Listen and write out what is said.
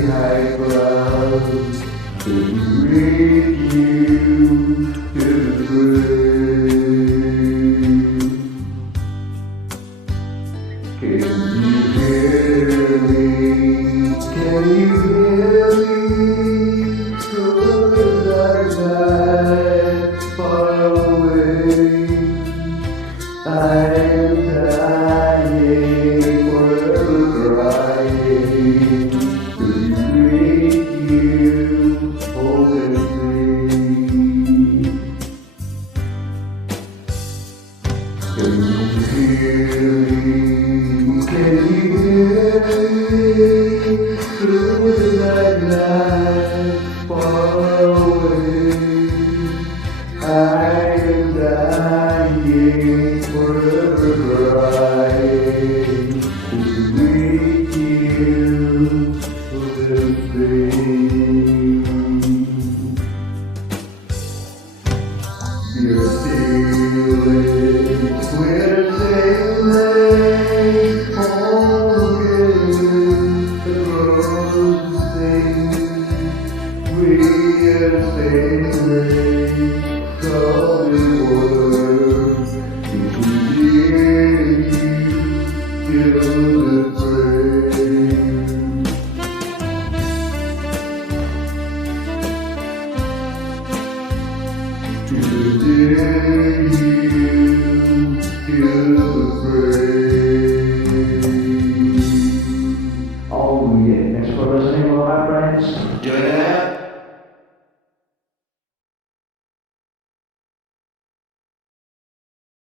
High clouds to reach you to the grave. Can you hear me? Can you hear me? Through the dark night far away, I am dying, forever crying. Can you hear me? Can you hear me? Through the night far away, I am dying, forever